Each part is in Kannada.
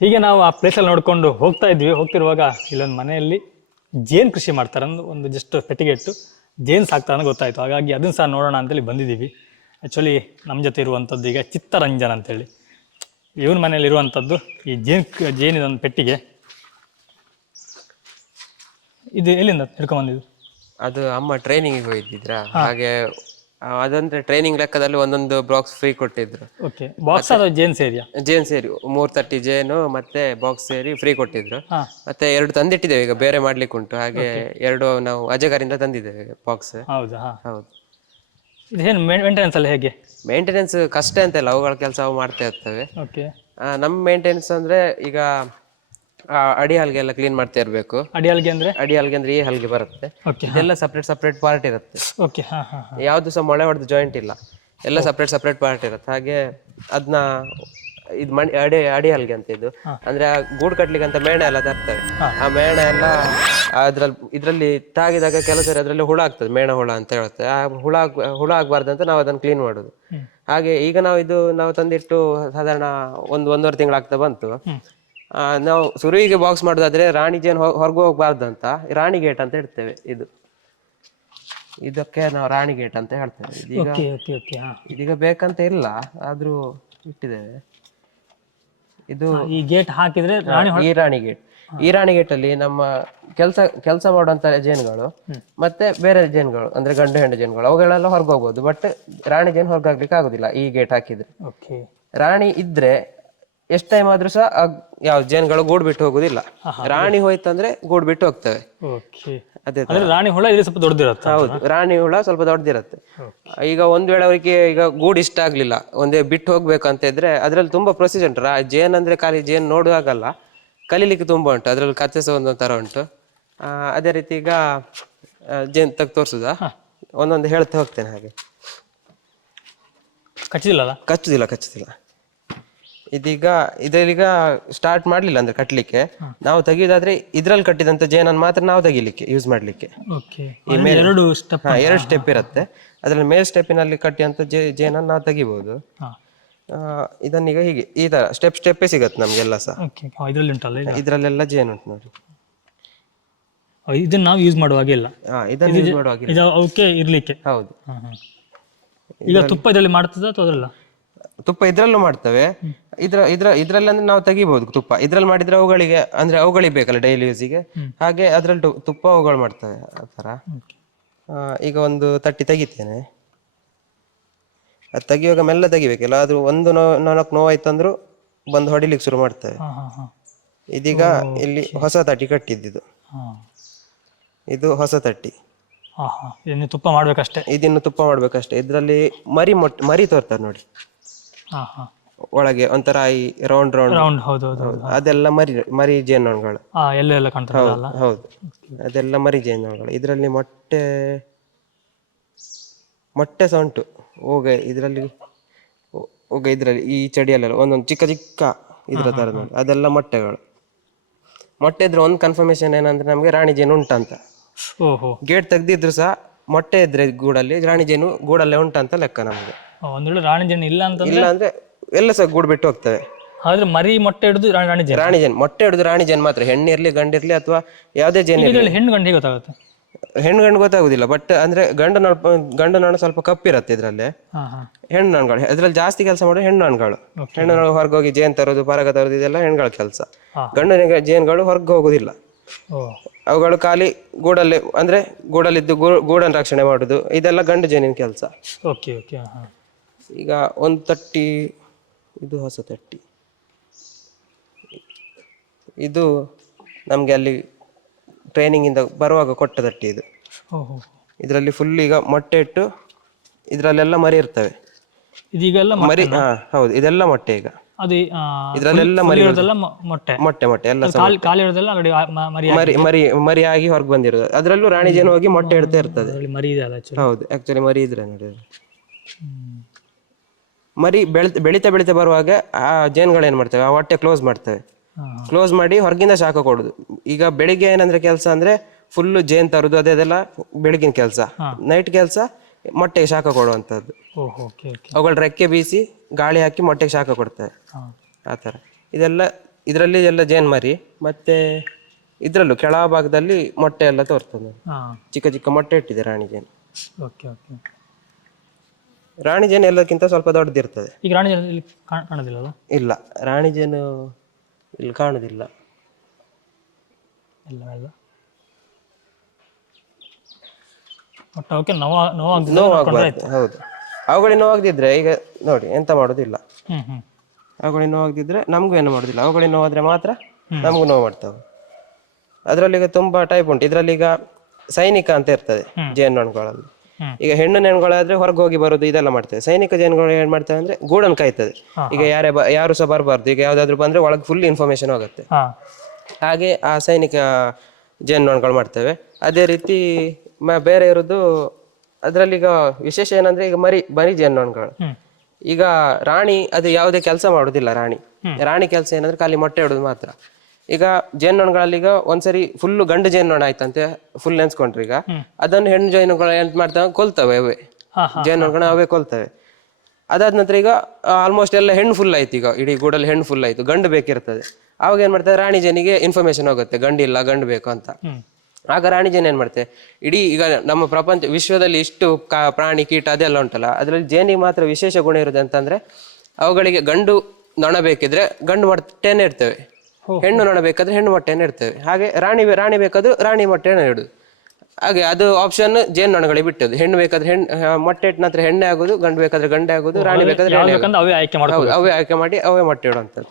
ಹೀಗೆ ನಾವು ಆ ಪ್ಲೇಸಲ್ಲಿ ನೋಡ್ಕೊಂಡು ಹೋಗ್ತಾ ಇದ್ವಿ. ಹೋಗ್ತಿರುವಾಗ ಇಲ್ಲೊಂದು ಮನೆಯಲ್ಲಿ ಜೇನು ಕೃಷಿ ಮಾಡ್ತಾರೆ, ಒಂದು ಜಸ್ಟ್ ಪೆಟ್ಟಿಗೆ ಇಟ್ಟು ಜೇನು ಸಾಕ್ತಾರೆ ಅಂತ ಗೊತ್ತಾಯಿತು. ಹಾಗಾಗಿ ಅದನ್ನು ಸಹ ನೋಡೋಣ ಅಂತೇಳಿ ಬಂದಿದ್ದೀವಿ. ಆ್ಯಕ್ಚುಲಿ ನಮ್ಮ ಜೊತೆ ಇರುವಂಥದ್ದು ಈಗ ಚಿತ್ತರಂಜನ್ ಅಂತೇಳಿ ಇವನ ಮನೇಲಿ ಇರುವಂಥದ್ದು ಈ ಜೇನಿದೊಂದು ಪೆಟ್ಟಿಗೆ. ಇದು ಎಲ್ಲಿಂದ ಹಿಡ್ಕೊಂಬಂದಿದ್ದು? ಅದು ಅಮ್ಮ ಟ್ರೈನಿಂಗಿಗೆ ಹೋಗಿದ್ರ, ಹಾಗೆ ಅದಂದ್ರೆ ಟ್ರೈನಿಂಗ್ ಲೆಕ್ಕದಲ್ಲಿ ಒಂದೊಂದು ಬಾಕ್ಸ್ ಫ್ರೀ ಕೊಟ್ಟಿದ್ರು. ಓಕೆ, ಬಾಕ್ಸ್ ಅದು ಜೇನು ಸೇರಿಯಾ? ಜೇನು ಸೇರಿ 330 ಜೇನು ಮತ್ತೆ ಬಾಕ್ಸ್ ಸೇರಿ ಫ್ರೀ ಕೊಟ್ಟಿದ್ರು. ಮತ್ತೆ 2 ತಂದಿಟ್ಟಿದ್ದೇವೆ, ಈಗ ಬೇರೆ ಮಾಡ್ಲಿಕ್ಕೆ ಉಂಟು. ಹಾಗೆ 2 ನಾವು ಅಜಗರಿಂದ ತಂದಿದ್ದೇವೆ ಬಾಕ್ಸ್. ಹೌದಾ? ಹೌದು. ಇದೇನು ಮೇಂಟೆನೆನ್ಸ್ ಎಲ್ಲ ಹೇಗೆ? ಮೇಂಟೆನೆನ್ಸ್ ಕಷ್ಟ ಅಂತ ಇಲ್ಲ, ಅವುಗಳ ಕೆಲಸ ಅವು ಮಾಡ್ತಾ ಇರ್ತವೆ. ಓಕೆ. ನಮ್ಮ ಮೇಂಟೆನೆನ್ಸ್ ಅಂದ್ರೆ ಈಗ ಅಡಿ ಹಲ್ಗೆ ಎಲ್ಲ ಕ್ಲೀನ್ ಮಾಡ್ತಾ ಇರ್ಬೇಕು. ಅಡಿ ಹಲ್ಗೆ ಅಂದ್ರೆ? ಅಡಿ ಹಲ್ಗೆ ಅಂದ್ರೆ ಈ ಹಲ್ಗೆ ಬರುತ್ತೆ, ಇದೆಲ್ಲ ಸಪ್ರೇಟ್ ಪಾರ್ಟ್ ಇರುತ್ತೆ. ಓಕೆ. ಯಾವ್ದು ಸಹ ಮೊಳೆ ಹೊಡೆದು ಜಾಯಿಂಟ್ ಇಲ್ಲ, ಎಲ್ಲ ಸಪ್ರೇಟ್ ಪಾರ್ಟ್ ಇರುತ್ತೆ. ಹಾಗೆ ಅದನ್ನ ಇದು ಅಡಿ ಹಲ್ಗೆ ಅಂತ ಇದು ಅಂದ್ರೆ ಆ ಗೂಡು ಕಟ್ಲಿಕ್ಕೆ ಅಂತ ಮೇಣ ಎಲ್ಲ ತರ್ತವೆ. ಆ ಮೇಣ ಎಲ್ಲ ಇದ್ರಲ್ಲಿ ತಾಗಿದಾಗ ಕೆಲಸ ಅದ್ರಲ್ಲಿ ಹುಳ ಆಗ್ತದೆ, ಮೇಣ ಹುಳ ಅಂತ ಹೇಳುತ್ತೆ. ಆ ಹುಳ ಆಗ್ಬಾರ್ದಂತ ನಾವು ಅದನ್ನ ಕ್ಲೀನ್ ಮಾಡೋದು. ಹಾಗೆ ಈಗ ನಾವು ತಂದಿಟ್ಟು ಸಾಧಾರಣ 1-1.5 ತಿಂಗಳಾಗ್ತಾ ಬಂತು. ನಾವು ಸುರುವಿಗೆ ಬಾಕ್ಸ್ ಮಾಡೋದಾದ್ರೆ ರಾಣಿ ಜೇನು ಹೊರಗೆ ಹೋಗ್ಬಾರ್ದು ಅಂತ ರಾಣಿ ಗೇಟ್ ಅಂತ ಹೇಳ್ತೇವೆ. ಇದಕ್ಕೆ ನಾವು ರಾಣಿ ಗೇಟ್ ಅಂತ ಹೇಳ್ತೇವೆ. ಇದೀಗ ಬೇಕಂತ ಇಲ್ಲ, ಆದ್ರೂ ಇಟ್ಟಿದ್ದೇವೆ. ಇದು ಈ ಗೇಟ್ ಹಾಕಿದ್ರೆ ಈ ರಾಣಿ ಗೇಟ್ ಅಲ್ಲಿ ನಮ್ಮ ಕೆಲಸ ಮಾಡುವಂತ ಜೇನುಗಳು ಮತ್ತೆ ಬೇರೆ ಜೇನುಗಳು ಅಂದ್ರೆ ಗಂಡು ಹೆಣ್ಣು ಜೇನುಗಳು ಅವುಗಳೆಲ್ಲ ಹೊರಗೆ ಹೋಗ್ಬೋದು. ಬಟ್ ರಾಣಿ ಜೇನು ಹೊರಗಾಗ್ಲಿಕ್ಕೆ ಆಗುದಿಲ್ಲ ಈ ಗೇಟ್ ಹಾಕಿದ್ರೆ. ರಾಣಿ ಇದ್ರೆ ಎಷ್ಟ್ ಟೈಮ್ ಆದ್ರೂ ಸಹ ಯಾವ ಜೇನುಗಳು ಗೂಡು ಬಿಟ್ಟು ಹೋಗುದಿಲ್ಲ. ರಾಣಿ ಹೋಯ್ತಂದ್ರೆ ಗೂಡು ಬಿಟ್ಟು ಹೋಗ್ತವೆ. ಅದೇ ರಾಣಿ ಹುಳ ಸ್ವಲ್ಪ ದೊಡ್ಡದಿರುತ್ತೆ. ಹೌದು, ರಾಣಿ ಹುಳ ಸ್ವಲ್ಪ ದೊಡ್ಡದಿರುತ್ತೆ. ಈಗ ಒಂದ್ ವೇಳೆ ಅವರಿಗೆ ಈಗ ಗೂಡು ಇಷ್ಟ ಆಗ್ಲಿಲ್ಲ, ಒಂದೇ ಬಿಟ್ಟು ಹೋಗ್ಬೇಕಂತ ಇದ್ರೆ ಅದ್ರಲ್ಲಿ ತುಂಬಾ ಪ್ರೊಸೀಜರ್ ಉಂಟು. ಜೇನ್ ಅಂದ್ರೆ ಖಾಲಿ ಜೇನ್ ನೋಡುವಾಗಲ್ಲ, ಕಲೀಲಿಕ್ಕೆ ತುಂಬಾ ಉಂಟು. ಅದ್ರಲ್ಲಿ ಕಥೆ ಸಹ ಒಂದೊಂದ್ ತರ ಉಂಟು. ಅದೇ ರೀತಿ ಈಗ ಜೇನ್ ತೋರ್ಸುದಾ, ಒಂದೊಂದು ಹೇಳ್ತಾ ಹೋಗ್ತೇನೆ. ಹಾಗೆ ಕಚ್ಚುದಿಲ್ಲ. ಇದೀಗ ಸ್ಟಾರ್ಟ್ ಮಾಡ್ಲಿಲ್ಲ ಅಂದ್ರೆ ಕಟ್ಲಿಕ್ಕೆ, ನಾವು ತೆಗಿಯೋದಾದ್ರೆ ಇದ್ರಲ್ಲಿ ಕಟ್ಟಿದಂತ ಜೇನನ್ನು ಮಾತ್ರ ನಾವು ತೆಗಿಲಿಕ್ಕೆ ಯೂಸ್ ಮಾಡ್ಲಿಕ್ಕೆ. ಈ ಮೇಲೆ 2 ಸ್ಟೆಪ್ ಇರುತ್ತೆ, ಅದ್ರಲ್ಲಿ ಮೇಲ್ ಸ್ಟೆಪ್ಪಿನಲ್ಲಿ ಕಟ್ಟಿದಂತ ಜೇನನ್ನು ನಾವು ತೆಗಿಬಹುದು. ಇದನ್ನೀಗ ಹೀಗೆ ಈ ತರ ಸ್ಟೆಪ್ಪೇ ಸಿಗತ್ತೆ ನಮ್ಗೆಲ್ಲ ಸಹ. ಇದ್ರಲ್ಲೆಲ್ಲ ಜೇನು ಉಂಟು ನೋಡಿ. ಇದನ್ನ ನಾವು ಯೂಸ್ ಮಾಡುವಾಗಿಲ್ಲ, ಇದನ್ನು ಯೂಸ್ ಮಾಡುವಾಗಿಲ್ಲ, ಅವಕ್ಕೆ ಇರ್ಲಿಕ್ಕೆ. ಹೌದು. ಈಗ ತುಪ್ಪ ಇದರಲ್ಲಿ ಮಾಡ್ತದ ಅಥವಾ ಅದಲ್ಲ? ತುಪ್ಪ ಇದ್ರಲ್ಲೂ ಮಾಡ್ತವೆ. ಇದ್ರಲ್ಲಿ ಅಂದ್ರೆ ನಾವು ತೆಗಿಬಹುದು ತುಪ್ಪ. ಇದ್ರಲ್ಲಿ ಮಾಡಿದ್ರೆ ಅವುಗಳಿಗೆ ಬೇಕಲ್ಲ ಡೈಲಿ ಯೂಸಿಗೆ, ಹಾಗೆ ಅದ್ರಲ್ಲಿ ತುಪ್ಪ ಅವುಗಳು ಮಾಡ್ತವೆ ಆ ತರ. ಈಗ ಒಂದು ತಟ್ಟಿ ತೆಗಿತೇನೆ. ಅದು ತೆಗಿಯುವಾಗ ಮೆಲ್ಲ ತೆಗಿಬೇಕಿಲ್ಲ, ಅದು ಒಂದು ನೋವಾಯ್ತಂದ್ರು ಬಂದು ಹೊಡಿಲಿಕ್ಕೆ ಶುರು ಮಾಡ್ತವೆ. ಇದೀಗ ಇಲ್ಲಿ ಹೊಸ ತಟ್ಟಿ ಕಟ್ಟಿದ್ದು, ಇದು ಹೊಸ ತಟ್ಟಿ. ತುಪ್ಪ ಮಾಡ್ಬೇಕಷ್ಟೇ, ಇದನ್ನು ತುಪ್ಪ ಮಾಡ್ಬೇಕಷ್ಟೇ. ಇದ್ರಲ್ಲಿ ಮರಿ ತೋರ್ತಾರೆ ನೋಡಿ, ಒಳಗೆ ಒಂಥರ ಈ ರೌಂಡ್ ಅದೆಲ್ಲ ಮರಿ ಜೇನುಗಳು. ಹೌದು, ಅದೆಲ್ಲ ಮರಿ ಜೇನುಗಳು. ಇದರಲ್ಲಿ ಮೊಟ್ಟೆ ಸಹ ಉಂಟು. ಇದ್ರಲ್ಲಿ ಈ ಚಡಿಯಲ್ಲೆಲ್ಲ ಒಂದೊಂದು ಚಿಕ್ಕ ಇದ್ರ ತರ ನೋಡಿ, ಅದೆಲ್ಲ ಮೊಟ್ಟೆಗಳು. ಮೊಟ್ಟೆ ಇದ್ರೆ ಒಂದು ಕನ್ಫರ್ಮೇಶನ್ ಏನಂದ್ರೆ ನಮ್ಗೆ ರಾಣಿ ಜೇನು ಉಂಟಂತ. ಗೇಟ್ ತೆಗ್ದಿದ್ರು ಸಹ ಮೊಟ್ಟೆ ಇದ್ರೆ ಗೂಡಲ್ಲಿ ರಾಣಿ ಜೇನು ಗೂಡಲ್ಲೇ ಉಂಟಂತ ಲೆಕ್ಕ ನಮ್ಗೆ. ರಾಣಿ ಜೇನು ಇಲ್ಲ ಅಂದ್ರೆ ಎಲ್ಲ ಸಹ ಗೂಡು ಬಿಟ್ಟು ಹೋಗ್ತವೆ. ಆದ್ರೆ ಮರಿ ಮೊಟ್ಟೆ ಹಿಡಿದು ರಾಣಿ ಜೇನು ಮೊಟ್ಟೆ ಹಿಡಿದು ರಾಣಿ ಜೇನು ಮಾತ್ರ. ಹೆಣ್ಣಿರ್ಲಿ ಗಂಡಿರ್ಲಿ ಅಥವಾ ಯಾವುದೇ ಜೇನು ಇರ್ಲಿ. ಹೆಣ್ಣು ಗಂಡು ಗೊತ್ತಾಗುತ್ತೆ? ಹೆಣ್ಣು ಗಂಡು ಗೊತ್ತಾಗುದಿಲ್ಲ, ಬಟ್ ಅಂದ್ರೆ ಗಂಡು ನೊಣ ಸ್ವಲ್ಪ ಕಪ್ಪಿರತ್ತೆ ಇದ್ರಲ್ಲಿ. ಹೆಣ್ಣು ನೊಣಗಳು ಇದ್ರಲ್ಲಿ ಜಾಸ್ತಿ ಕೆಲಸ ಮಾಡೋ ಹೆಣ್ಣು ನೊಣಗಳು. ಹೆಣ್ಣು ನೊಣ ಹೊರಗೋಗಿ ಜೇನು ತರೋದು, ಪರಾಗ ತರೋದು, ಇದೆಲ್ಲ ಹೆಣ್ಗಳ ಕೆಲಸ. ಗಂಡು ಜೇನುಗಳು ಹೊರಗೆ ಹೋಗುದಿಲ್ಲ. ಅವುಗಳು ಖಾಲಿ ಗೂಡಲ್ಲಿ ಅಂದ್ರೆ ಗೂಡಲ್ಲಿದ್ದು ಗೂಡನ್ನು ರಕ್ಷಣೆ ಮಾಡುದು, ಇದೆಲ್ಲ ಗಂಡು ಜೇನಿನ ಕೆಲಸ. ಈಗ ಒಂದು ತಟ್ಟಿ, ಇದು ಹೊಸ ತಟ್ಟಿ. ಇದು ನಮ್ಗೆ ಅಲ್ಲಿ ಟ್ರೈನಿಂಗ್ ಇಂದ ಬರುವಾಗ ಕೊಟ್ಟ ತಟ್ಟಿ ಇದು. ಇದರಲ್ಲಿ ಫುಲ್ ಈಗ ಮೊಟ್ಟೆ ಇಟ್ಟು ಇದ್ರಲ್ಲೆಲ್ಲ ಮರಿ ಇರ್ತವೆ. ಮರಿ ಹೌದು, ಇದೆಲ್ಲ ಮೊಟ್ಟೆ. ಈಗ ಇದ್ರಲ್ಲೆಲ್ಲ ಮೊಟ್ಟೆ ಎಲ್ಲ ಮರಿ ಆಗಿ ಹೊರಗೆ ಬಂದಿರೋದು. ಅದ್ರಲ್ಲೂ ರಾಣಿ ಜೇನು ಹೋಗಿ ಮೊಟ್ಟೆ ಇಡ್ತಾ ಇರ್ತದೆ. ಹೌದು, ಆಕ್ಚುಲಿ ಮರಿ ಇದ್ರೆ ನೋಡಿ, ಮರಿ ಬೆಳಿತಾ ಬರುವಾಗ ಆ ಜೇನುಗಳು ಏನ್ ಮಾಡ್ತವೆ, ಆ ಹೊಟ್ಟೆ ಕ್ಲೋಸ್ ಮಾಡಿ ಹೊರಗಿಂದ ಶಾಖ ಕೊಡುದು. ಈಗ ಬೆಳಿಗ್ಗೆ ಏನಂದ್ರೆ ಕೆಲಸ ಅಂದ್ರೆ ಫುಲ್ ಜೇನ್ ತರುದು, ಅದೆಲ್ಲ ಬೆಳಗಿನ ಕೆಲಸ. ನೈಟ್ ಕೆಲಸ ಮೊಟ್ಟೆಗೆ ಶಾಖ ಕೊಡುವಂತದ್ದು. ಅವುಗಳ ರೆಕ್ಕೆ ಬೀಸಿ ಗಾಳಿ ಹಾಕಿ ಮೊಟ್ಟೆಗೆ ಶಾಖ ಕೊಡ್ತವೆ. ಆತರ ಇದೆಲ್ಲ ಇದರಲ್ಲಿ ಎಲ್ಲ ಜೇನ್ ಮರಿ, ಮತ್ತೆ ಇದರಲ್ಲೂ ಕೆಳ ಭಾಗದಲ್ಲಿ ಮೊಟ್ಟೆ ಎಲ್ಲ ತೋರ್ತದೆ. ಹಾಂ, ಚಿಕ್ಕ ಚಿಕ್ಕ ಮೊಟ್ಟೆ ಇಟ್ಟಿದೆ ರಾಣಿ ಜೇನು. Okay okay. ರಾಣಿ ಜೇನು ಎಲ್ಲಕ್ಕಿಂತ ಸ್ವಲ್ಪ ದೊಡ್ಡದಿರ್ತದೆ. ಈಗ ರಾಣಿ ಜೇನು ಇಲ್ಲಿ ಕಾಣೋದಿಲ್ಲಲ್ಲ? ಇಲ್ಲ, ರಾಣಿ ಜೇನು ಇಲ್ಲಿ ಕಾಣುದಿಲ್ಲ. ಇಲ್ಲ ಇಲ್ಲ, ಒಟ್ಟು ಅವಕ್ಕೆ ನೋವಾಗ್ತದೆ. ಹೌದು, ಅವುಗಳಿಗೆ ನೋವಾಗದಿದ್ರೆ ಈಗ ನೋಡಿ ಎಂತ ಮಾಡೋದಿಲ್ಲ. ಹ್ಞೂ ಹ್ಞೂ. ಅವುಗಳಿಗೆ ನೋವಾಗದಿದ್ರೆ ನಮಗೂ ಏನು ಮಾಡೋದಿಲ್ಲ. ಅವುಗಳಿಗೆ ನೋವಾದ್ರೆ ಮಾತ್ರ ನಮಗೂ ನೋವು ಮಾಡ್ತಾವೆ. ಅದರಲ್ಲಿ ಈಗ ತುಂಬಾ ಟೈಪ್ ಉಂಟು. ಇದರಲ್ಲಿ ಈಗ ಸೈನಿಕ ಅಂತ ಇರ್ತದೆ ಜೇನುನೊಣಗಳಲ್ಲಿ. ಈಗ ಹೆಣ್ಣು ನೊಣಗಳಾದ್ರೆ ಹೊರಗೆ ಹೋಗಿ ಬರೋದು ಇದೆಲ್ಲ ಮಾಡ್ತೇವೆ. ಸೈನಿಕ ಜೇನುಗಳು ಏನ್ ಮಾಡ್ತೇವೆ ಅಂದ್ರೆ ಗೂಡನ್ನು ಕಾಯ್ತದೆ. ಈಗ ಯಾರು ಸಹ ಬರಬಾರ್ದು. ಈಗ ಯಾವ್ದಾದ್ರು ಬಂದ್ರೆ ಒಳಗೆ ಫುಲ್ ಇನ್ಫಾರ್ಮೇಶನ್ ಹೋಗುತ್ತೆ. ಹಾಗೆ ಆ ಸೈನಿಕ ಜೇನುನೊಣಗಳು ಮಾಡ್ತೇವೆ. ಅದೇ ರೀತಿ ಬೇರೆ ಇರೋದು ಅದರಲ್ಲಿ ಈಗ ವಿಶೇಷ ಏನಂದ್ರೆ ಈಗ ಮರಿ ಜೇನುನೊಣಗಳು. ಈಗ ರಾಣಿ ಅದು ಯಾವುದೇ ಕೆಲಸ ಮಾಡುದಿಲ್ಲ. ರಾಣಿ ಕೆಲಸ ಏನಂದ್ರೆ ಖಾಲಿ ಮೊಟ್ಟೆ ಇಡೋದು ಮಾತ್ರ. ಈಗ ಜೇನುನೊಣಗಳಲ್ಲಿ ಈಗ ಒಂದ್ಸರಿ ಫುಲ್ ಗಂಡು ಜೇನುನೊಣ ಆಯ್ತಂತೆ ಫುಲ್ ನೆನ್ಸ್ಕೊಂಡ್ರಿ. ಈಗ ಅದನ್ನು ಹೆಣ್ಣು ಜೇನುಗಳು ಎಂತ ಮಾಡ್ತಾವೆ, ಕೊಲ್ತವೆ. ಅವೇ ಜೇನುನೊಣಗಳು ಅವೇ ಕೊಲ್ತವೆ. ಅದಾದ ನಂತರ ಈಗ ಆಲ್ಮೋಸ್ಟ್ ಎಲ್ಲ ಹೆಣ್ಣು ಫುಲ್ ಆಯ್ತು. ಈಗ ಇಡೀ ಗೂಡಲ್ಲಿ ಹೆಣ್ಣು ಫುಲ್ ಆಯ್ತು, ಗಂಡು ಬೇಕಿರ್ತದೆ. ಅವಾಗ ಏನ್ ಮಾಡ್ತಾರೆ, ರಾಣಿ ಜೇನಿಗೆ ಇನ್ಫಾರ್ಮೇಶನ್ ಹೋಗುತ್ತೆ ಗಂಡಿಲ್ಲ ಗಂಡು ಬೇಕು ಅಂತ. ಆಗ ರಾಣಿ ಜೇನು ಏನ್ ಮಾಡ್ತೆ, ಇಡೀ ಈಗ ನಮ್ಮ ಪ್ರಪಂಚ ವಿಶ್ವದಲ್ಲಿ ಇಷ್ಟು ಪ್ರಾಣಿ ಕೀಟ ಅದೆಲ್ಲ ಉಂಟಲ್ಲ, ಅದ್ರಲ್ಲಿ ಜೇನಿಗೆ ಮಾತ್ರ ವಿಶೇಷ ಗುಣ ಇರುವುದು ಅಂತಂದ್ರೆ ಅವುಗಳಿಗೆ ಗಂಡು ನೊಣ ಬೇಕಿದ್ರೆ ಗಂಡು ಮೊಟ್ಟೆನೇ ಇರ್ತವೆ, ಹೆಣ್ಣು ನೊಣ ಬೇಕಾದ್ರೆ ಹೆಣ್ಣು ಮೊಟ್ಟೆನೇ ಇರ್ತವೆ. ಹಾಗೆ ರಾಣಿ ಬೇಕಾದ್ರೂ ರಾಣಿ ಮೊಟ್ಟೆನೇ ಇಡುದು. ಹಾಗೆ ಅದು ಆಪ್ಷನ್ ಜೇನುನೊಣಗಳಿಗೆ ಬಿಟ್ಟದ್ದು. ಹೆಣ್ಣು ಬೇಕಾದ್ರೆ ಮೊಟ್ಟೆ ಇಟ್ಟ ನಂತರ ಹೆಣ್ಣೆ ಆಗೋದು, ಗಂಡು ಬೇಕಾದ್ರೆ ಗಂಡೆ ಆಗೋದು, ರಾಣಿ ಬೇಕಾದ್ರೆ ಅವೇ ಆಯ್ಕೆ ಮಾಡಿ ಅವೇ ಮೊಟ್ಟೆ ಇಡುವಂಥದ್ದು.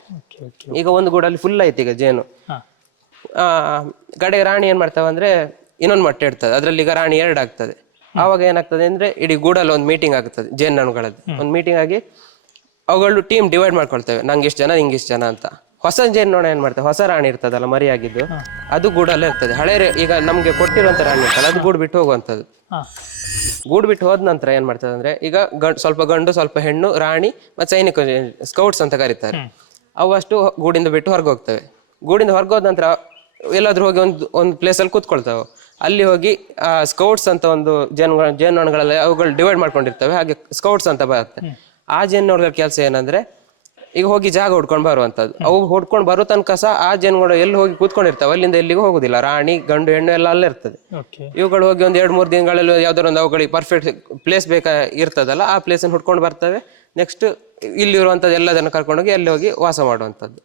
ಈಗ ಒಂದು ಗೂಡಲ್ಲಿ ಫುಲ್ ಆಯ್ತು ಈಗ ಜೇನು. ಕಡೆಗೆ ರಾಣಿ ಏನ್ ಮಾಡ್ತಾವ ಅಂದ್ರೆ ಇನ್ನೊಂದು ಮೊಟ್ಟೆ ಇಡ್ತದೆ. ಅದ್ರಲ್ಲಿ ಈಗ ರಾಣಿ 2 ಆಗ್ತದೆ. ಆವಾಗ ಏನಾಗ್ತದೆ ಅಂದ್ರೆ ಇಡೀ ಗೂಡಲ್ಲಿ ಒಂದು ಮೀಟಿಂಗ್ ಆಗ್ತದೆ. ಜೇನುನೊಣಗಳದ್ದು ಒಂದು ಮೀಟಿಂಗ್ ಆಗಿ ಅವುಗಳು ಟೀಮ್ ಡಿವೈಡ್ ಮಾಡ್ಕೊಳ್ತೇವೆ. ನಂಗೆ ಇಷ್ಟು ಜನ, ನಿಂಗೆ ಇಷ್ಟು ಜನ ಅಂತ. ಹೊಸ ಜೇನುನೊಣ ಏನ್ ಮಾಡ್ತೇವೆ, ಹೊಸ ರಾಣಿ ಇರ್ತದಲ್ಲ ಮರಿಯಾಗಿದ್ದು, ಅದು ಗೂಡಲ್ಲೇ ಇರ್ತದೆ. ಹಳೆ ಈಗ ನಮ್ಗೆ ಕೊಟ್ಟಿರುವಂತ ರಾಣಿ ಇರ್ತಲ್ಲ, ಅದು ಗೂಡು ಬಿಟ್ಟು ಹೋಗುವಂಥದ್ದು. ಗೂಡು ಬಿಟ್ಟು ಹೋದ ನಂತರ ಏನ್ ಮಾಡ್ತದೆ ಅಂದ್ರೆ ಈಗ ಸ್ವಲ್ಪ ಗಂಡು ಸ್ವಲ್ಪ ಹೆಣ್ಣು ರಾಣಿ ಮತ್ತೆ ಸೈನಿಕ ಸ್ಕೌಟ್ಸ್ ಅಂತ ಕರೀತಾರೆ, ಅವು ಅಷ್ಟು ಗೂಡಿಂದ ಬಿಟ್ಟು ಹೊರಗೆ ಹೋಗ್ತವೆ. ಗೂಡಿಂದ ಹೊರಗೆ ಹೋದ ನಂತರ ಎಲ್ಲಾದ್ರೂ ಹೋಗಿ ಒಂದು ಪ್ಲೇಸಲ್ಲಿ ಕೂತ್ಕೊಳ್ತಾವೆ. ಅಲ್ಲಿ ಹೋಗಿ ಸ್ಕೌಟ್ಸ್ ಅಂತ ಒಂದು ಜೇನುನೊಣಗಳೆಲ್ಲ ಅವುಗಳು ಡಿವೈಡ್ ಮಾಡ್ಕೊಂಡಿರ್ತವೆ. ಹಾಗೆ ಸ್ಕೌಟ್ಸ್ ಅಂತ ಬರುತ್ತೆ. ಆ ಜೇನುನೊಣಗಳ ಕೆಲಸ ಏನಂದ್ರೆ ಈಗ ಹೋಗಿ ಜಾಗ ಹುಡ್ಕೊಂಡು ಬರುವಂತದ್ದು. ಅವು ಹುಡ್ಕೊಂಡು ಬರೋ ತನಕ ಸಹ ಆ ಜೇನುಗಳು ಎಲ್ಲಿ ಹೋಗಿ ಕೂತ್ಕೊಂಡಿರ್ತಾವೆ, ಅಲ್ಲಿಂದ ಎಲ್ಲಿಗೂ ಹೋಗುದಿಲ್ಲ. ರಾಣಿ ಗಂಡು ಹೆಣ್ಣು ಎಲ್ಲ ಅಲ್ಲೇ ಇರ್ತದೆ. ಇವುಗಳು ಹೋಗಿ ಒಂದು 2-3 ದಿನಗಳಲ್ಲಿ ಯಾವ್ದಾರು ಒಂದು ಅವುಗಳಿಗೆ ಪರ್ಫೆಕ್ಟ್ ಪ್ಲೇಸ್ ಇರ್ತದಲ್ಲ, ಆ ಪ್ಲೇಸ್ ಅನ್ನು ಹುಡ್ಕೊಂಡು ಬರ್ತವೆ. ನೆಕ್ಸ್ಟ್ ಇಲ್ಲಿ ಇರುವಂತದ್ದು ಎಲ್ಲದನ್ನು ಕರ್ಕೊಂಡೋಗಿ ಅಲ್ಲಿ ಹೋಗಿ ವಾಸ ಮಾಡುವಂತದ್ದು.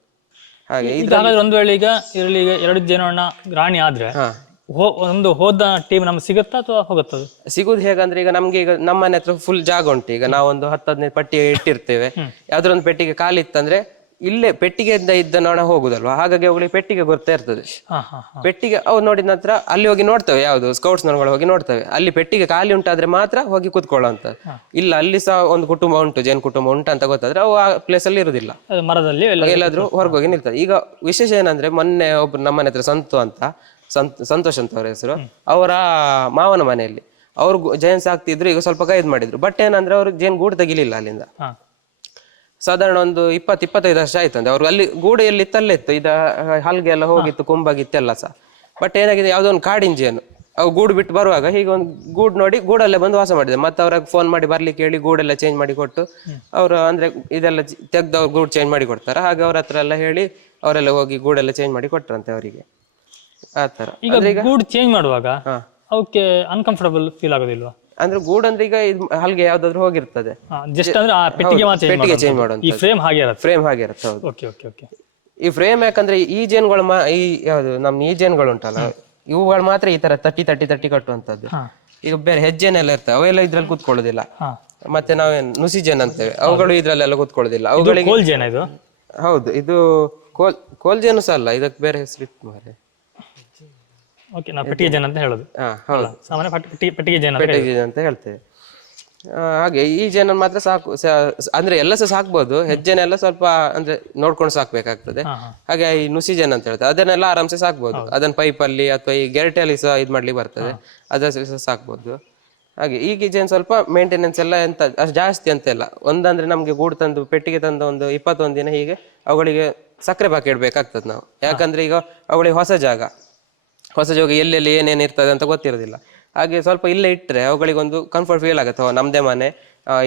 ಹಾಗೆ ಒಂದು ವೇಳೆ ಈಗ ಇದರಲ್ಲಿ 2 ಜೇನುನೊಣ ರಾಣಿ ಆದ್ರೆ ಒಂದು ಹೋದ ಟೀಮ್ ನಮ್ಗೆ ಸಿಗುತ್ತಾ ಅಥವಾ ಹೋಗುತ್ತದೆ? ಸಿಗುದು ಹೇಗಂದ್ರೆ ಈಗ ನಮ್ಗೆ ಈಗ ನಮ್ಮ ಮನೆ ಹತ್ರ ಫುಲ್ ಜಾಗ ಉಂಟು. ಈಗ ನಾವೊಂದು 10-15 ಪಟ್ಟಿ ಇಟ್ಟಿರ್ತೇವೆ. ಯಾವ್ದಾರ ಒಂದು ಪೆಟ್ಟಿಗೆ ಖಾಲಿ ಇತ್ತಂದ್ರೆ ಇಲ್ಲೇ ಪೆಟ್ಟಿಗೆಯಿಂದ ಇದ್ದ ನೊಣ ಹೋಗುದಲ್ವಾ, ಹಾಗಾಗಿ ಅವುಗಳಿಗೆ ಪೆಟ್ಟಿಗೆ ಗೊತ್ತೇ ಇರ್ತದೆ. ಪೆಟ್ಟಿಗೆ ಅವು ನೋಡಿದ ನಂತರ ಅಲ್ಲಿ ಹೋಗಿ ನೋಡ್ತವೆ, ಯಾವ್ದು ಸ್ಕೌಟ್ಸ್ ನೊಣಗಳು ಹೋಗಿ ನೋಡ್ತವೆ. ಅಲ್ಲಿ ಪೆಟ್ಟಿಗೆ ಖಾಲಿ ಉಂಟಾದ್ರೆ ಮಾತ್ರ ಹೋಗಿ ಕೂತ್ಕೊಳ್ಳುವಂತ. ಇಲ್ಲ ಅಲ್ಲಿ ಸಹ ಒಂದು ಕುಟುಂಬ ಉಂಟು, ಜೇನು ಕುಟುಂಬ ಉಂಟು ಅಂತ ಗೊತ್ತಾದ್ರೆ ಅವು ಆ ಪ್ಲೇಸ್ ಅಲ್ಲಿ ಇರುದಿಲ್ಲ, ಮರದಲ್ಲಿ ಎಲ್ಲಾದ್ರೂ ಹೊರಗೋಗಿ ನಿಲ್ತದೆ. ಈಗ ವಿಶೇಷ ಏನಂದ್ರೆ ಮೊನ್ನೆ ಒಬ್ರು ನಮ್ಮನೆ ಹತ್ರ ಸಂತೋಷ್ ಅಂತ ಅವ್ರ ಹೆಸರು, ಅವರ ಮಾವನ ಮನೆಯಲ್ಲಿ ಅವ್ರು ಜೇನು ಸಾಕ್ತಿದ್ರು. ಈಗ ಸ್ವಲ್ಪ ಗೈದ್ ಮಾಡಿದ್ರು. ಬಟ್ ಏನಂದ್ರೆ ಅವ್ರು ಜೇನು ಗೂಡು ತೆಗಿಲಿಲ್ಲ ಅಲ್ಲಿಂದ. ಸಾಧಾರಣ ಒಂದು 20-25 ವರ್ಷ ಆಯ್ತಂದ್ರೆ ಅವ್ರು ಅಲ್ಲಿ ಗೂಡು ಎಲ್ಲಿ ಇತ್ತಲ್ಲೇ ಇತ್ತು. ಇದ ಹಲ್ಗೆ ಎಲ್ಲ ಹೋಗಿತ್ತು, ಕುಂಬಾಗಿತ್ತೆಲ್ಲ ಸಹ. ಬಟ್ ಏನಾಗಿದೆ, ಯಾವ್ದೋ ಒಂದು ಕಾಡಿನ ಜೇನು ಅವು ಗೂಡು ಬಿಟ್ಟು ಬರುವಾಗ ಹೀಗೆ ಒಂದು ಗೂಡು ನೋಡಿ ಗೂಡಲ್ಲೇ ಬಂದು ವಾಸ ಮಾಡಿದೆ. ಮತ್ತೆ ಅವ್ರಿಗೆ ಫೋನ್ ಮಾಡಿ ಬರ್ಲಿಕ್ಕೆ ಹೇಳಿ ಗೂಡೆಲ್ಲ ಚೇಂಜ್ ಮಾಡಿ ಕೊಟ್ಟು, ಅವರು ಅಂದ್ರೆ ಇದೆಲ್ಲ ತೆಗ್ದು ಅವ್ರು ಗೂಡು ಚೇಂಜ್ ಮಾಡಿ ಕೊಡ್ತಾರೆ. ಹಾಗೆ ಅವ್ರ ಹತ್ರ ಎಲ್ಲ ಹೇಳಿ ಅವರೆಲ್ಲ ಹೋಗಿ ಗೂಡೆಲ್ಲ ಚೇಂಜ್ ಮಾಡಿ ಕೊಟ್ರಂತೆ ಅವರಿಗೆ. ಆತರ ಈಗ ಗೂಡು ಚೇಂಜ್ ಮಾಡುವಾಗ ಅವಕ್ಕೆ ಅನ್ಕಂಫರ್ಟಬಲ್ ಫೀಲ್ ಆಗೋದಿಲ್ವಾ? ಅಂದ್ರೆ ಗೂಡು ಅಂದ್ರೆ ಈಗ ಹಾಗೆ ಯಾವ್ದಾದ್ರು ಹೋಗಿರ್ತದೆ, ಜಸ್ಟ್ ಅಂದ್ರೆ ಆ ಪೆಟ್ಟಿಗೆ ಚೇಂಜ್ ಮಾಡುವಂತ. ಈ ಫ್ರೇಮ್ ಹಾಗೆ ಇರುತ್ತೆ. ಹೌದು. Okay okay okay. ಈ ಫ್ರೇಮ್ ಯಾಕಂದ್ರೆ ಈ ಜೇನುಗಳು ಈ ಯಾವ್ದು ನಮ್ಮ ಈ ಜೇನುಗಳು ಉಂಟಲ್ಲ, ಇವುಗಳು ಮಾತ್ರ ಈ ತರ ತಟ್ಟಿ ಕಟ್ಟುವಂತದ್ದು. ಈಗ ಬೇರೆ ಹೆಜ್ಜೆನೆಲ್ಲ ಇರ್ತವೆ, ಅವೆಲ್ಲ ಇದ್ರಲ್ಲಿ ಕೂತ್ಕೊಳ್ಳೋದಿಲ್ಲ. ಮತ್ತೆ ನಾವೇನ್ ನುಸಿ ಜೇನು ಅಂತೇವೆ, ಅವುಗಳು ಇದ್ರಲ್ಲೆಲ್ಲ ಕೂತ್ಕೊಳ್ಳೋದಿಲ್ಲ. ಅವುಗಳಿಗೆ ಕೋಲ್ ಜೇನು ಇದು? ಹೌದು, ಇದು ಕೋಲ್ ಜೇನು ಸಹ ಅಲ್ಲ, ಇದಕ್ಕೆ ಬೇರೆ ಹೆಸರು ಇತ್ತು ಮಾರೆ. ಓಕೆ, ನಾವು ಪೆಟ್ಟಿಗೆ ಜೇನು ಅಂತ ಹೇಳೋದು. ಸಾಮಾನ್ಯ ಪೆಟ್ಟಿಗೆ ಜೇನು ಅಂತ ಹೇಳ್ತೇವೆ. ಹಾಗೆ ಈ ಜೇನು ಮಾತ್ರ ಸಾಕು, ಅಂದ್ರೆ ಎಲ್ಲ ಸಹ ಸಾಕ್ಬೋದು. ಹೆಜ್ಜೆನೆಲ್ಲ ಸ್ವಲ್ಪ ಅಂದ್ರೆ ನೋಡ್ಕೊಂಡು ಸಾಕ್ಬೇಕಾಗ್ತದೆ. ಹಾಗೆ ಈ ನುಸಿ ಜೇನು ಅಂತ ಹೇಳ್ತೇವೆ, ಅದನ್ನೆಲ್ಲ ಆರಾಮ್ಸೆ ಸಾಕ್ಬೋದು. ಅದನ್ನ ಪೈಪಲ್ಲಿ ಅಥವಾ ಈ ಗೆರಟೆಯಲ್ಲಿ ಸಹ ಇದ್ ಮಾಡ್ಲಿಕ್ಕೆ ಬರ್ತದೆ, ಅದರಲ್ಲಿ ಸಹ ಸಾಕ್ಬೋದು. ಹಾಗೆ ಈಗ ಜೇನು ಸ್ವಲ್ಪ ಮೇಂಟೆನೆನ್ಸ್ ಎಲ್ಲ ಎಂತ ಅಷ್ಟು ಜಾಸ್ತಿ ಅಂತೆಲ್ಲ. ಒಂದಂದ್ರೆ ನಮ್ಗೆ ಗೂಡು ತಂದು ಪೆಟ್ಟಿಗೆ ತಂದು ಒಂದು 21 ದಿನ ಹೀಗೆ ಅವುಗಳಿಗೆ ಸಕ್ಕರೆ ಪಾಕ ಇಡ್ಬೇಕಾಗ್ತದೆ ನಾವು. ಯಾಕಂದ್ರೆ ಈಗ ಅವುಗಳಿಗೆ ಹೊಸ ಜಾಗ ಎಲ್ಲೆಲ್ಲಿ ಏನೇನು ಇರ್ತದೆ ಅಂತ ಗೊತ್ತಿರೋದಿಲ್ಲ. ಹಾಗೆ ಸ್ವಲ್ಪ ಇಲ್ಲೇ ಇಟ್ಟರೆ ಅವುಗಳಿಗೊಂದು ಕಂಫರ್ಟ್ ಫೀಲ್ ಆಗುತ್ತೆ. ನಮ್ದೇ ಮನೆ,